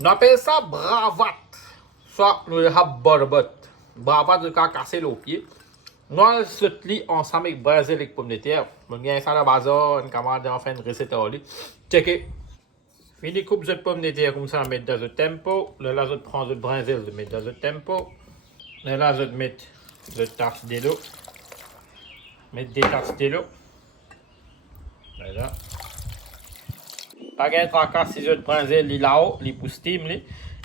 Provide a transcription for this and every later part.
On appelle ça bravate. Soit nous le barbot. Bravate de casser le pied. Nous se lit ensemble avec Brésil et pommes de terre. On gagne ça à la bazar, une camarade en fait une recette à lui. Checkez. Fini coupe de pommes de terre comme ça, mettre dans le tempo. Là, je prends le brésil, je mets dans le tempo. Là, je mets le tasse de l'eau. Mettre des tasses de l'eau. Voilà. Pas de tracas si je prends les là-haut, les poustimes.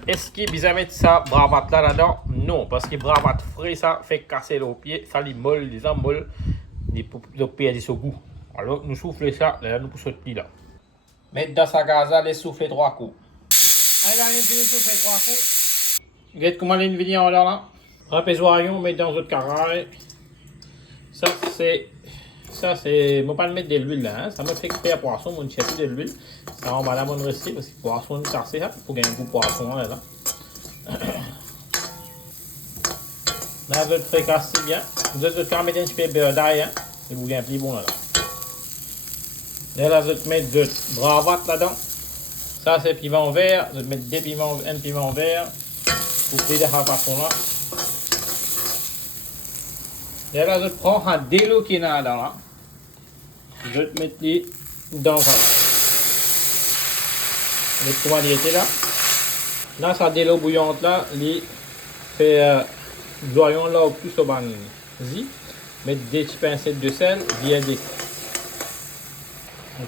Est-ce qu'il y a mettre ça bravate là-dedans? Non, parce que bravate frais, ça fait casser le pied, ça les molle, les emmolle, les pieds de ce goût. Alors nous soufflons ça, là nous poussons le là. Mettre dans sa gaz, les souffler 3 coups. Allez, allez, souffler 3 coups. Regardez comment les vignes en là. Rapaisoyons, mettre dans votre carré. Ça c'est, moi pas le mettre de l'huile là, hein. Ça me fait faire poisson, mon chef de l'huile. Ça on va la bonne recette parce que poisson cassé là, il faut gagner un goût poisson là. Là je fais casser bien. Vous êtes quand mettre un petit peu de beurre d'ail, hein. C'est vous gagnez plus bon là. Là je vais mettre de bravate là-dedans. Ça c'est piment vert, je vais mettre un piment vert pour faire la façon là. Et là, je prends un délo qui est là-dedans. Là. Je vais te mettre les dans ça. Les trois était là. Là, ça délo bouillante là, les fait voyons là au plus au ban. Mettre des petites pincettes de sel, bien des.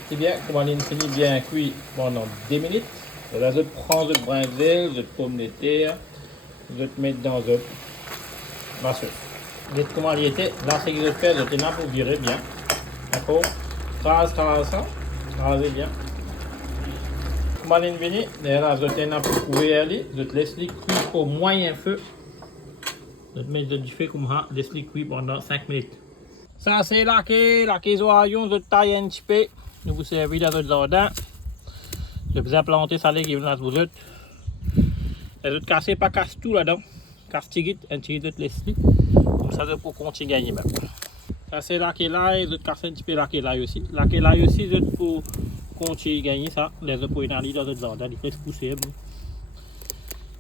C'est bien, comment on finit bien cuit pendant 2 minutes. Et là, je prends le brinzel, je pomme de terre, je vais te mettre dans ma sauce. Vous comment il était, là c'est que je fais, je tenais pour virer bien. D'accord? Crase ça, crasez bien. Comment il vient, là je tenais pour couvrir, je te laisse cuire au moyen feu. Je te mets du feu comme ça, laisse cuire pendant 5 minutes. Ça c'est la oignons, je taille un petit peu. Nous vous servez dans votre jardin. Je vais implanter ça qui vient dans vous autres. Et je te casse pas casse tout là-dedans. Casse un petit peu de laisse. Ça c'est pour continuer à gagner même. Ça c'est là qui est là, et je casse un petit peu là qui est là aussi. Là qui est là aussi, je pour continuer à gagner ça. Les autres pour aller dans le jardin, il faut pousser.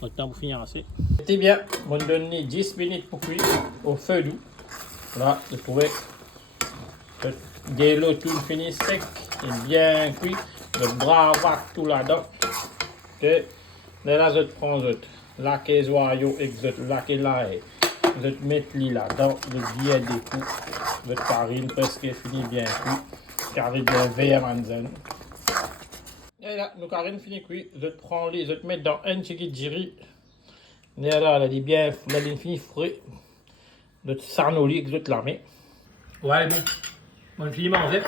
Le temps pour finir assez. C'est bien, on donne 10 minutes pour cuire au feu doux. Là, vous pouvez de l'eau tout fini sec et bien cuit. Le bravate tout là-dedans. Et là, je prends là qui est joyau et là qui est là. Je vais mettre là-dedans, je vais bien des coups. Votre farine presque fini bien cuit. Carré bien vert en zen. Et là, nos farines fini cuit. Je prends les, je vais mettre dans un petit de riz. Et là, elle est bien, elle est fini frais. Je sarnoli, je vais la mettre. Ouais, bon. On finit manger.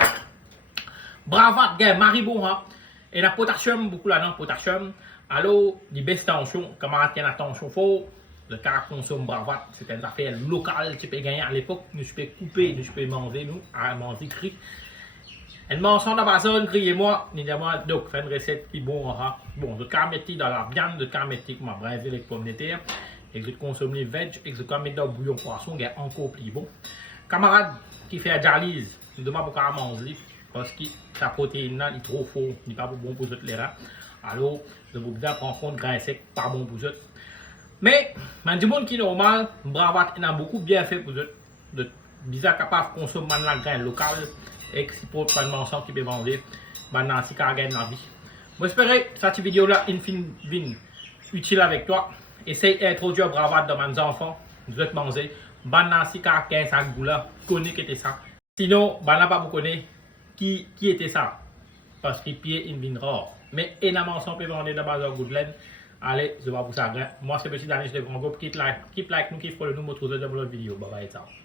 Bravate, gars, maribon, hein. Et la potassium, beaucoup là-dedans, potassium. Alors, des baisses tension, camarades qui ont la tension fort. Le cas consomme bravate, c'est une affaire locale, tu peux gagner à l'époque, nous peux couper, nous peux manger, nous, à manger cri. Elle mange en Amazon, criez-moi, dis-moi, donc, fais une recette qui est bon, bon, je peux mettre dans la viande, je peux mettre ma braise avec pommes de terre, et je consomme les veg, et je peux mettre dans le bouillon poisson, qui est encore plus bon. Camarade qui fait la dialyse, je demande pourquoi manger, parce que sa protéine là, il est trop fort, il n'est pas bon pour les rats. Alors, je vous dis, prendre compte, grain sec, pas bon pour eux. Mais, du monde qui est normal, bravate, il a beaucoup bien fait pour eux. De bizarre capable de consommer la graine locale et si pour pas de mensonge qui peut vendre, maintenant si qu'à gagner la vie. J'espère que cette vidéo là, une fin utile avec toi. Essaye d'introduire bravate dans mes enfants, vous êtes manger. Maintenant si qu'à gagner ça goût là, connais qui était ça. Sinon, maintenant pas vous connaissez qui était ça. Parce qu'il pied une vin rare. Mais énormément de peut vendre dans bazar Goodland. Allez, je vais vous ça. Moi c'est Petit Daniel, je te grand groupe. Keep like, nous, keep follow nous, me trouver dans notre vidéo. Bye bye, ciao.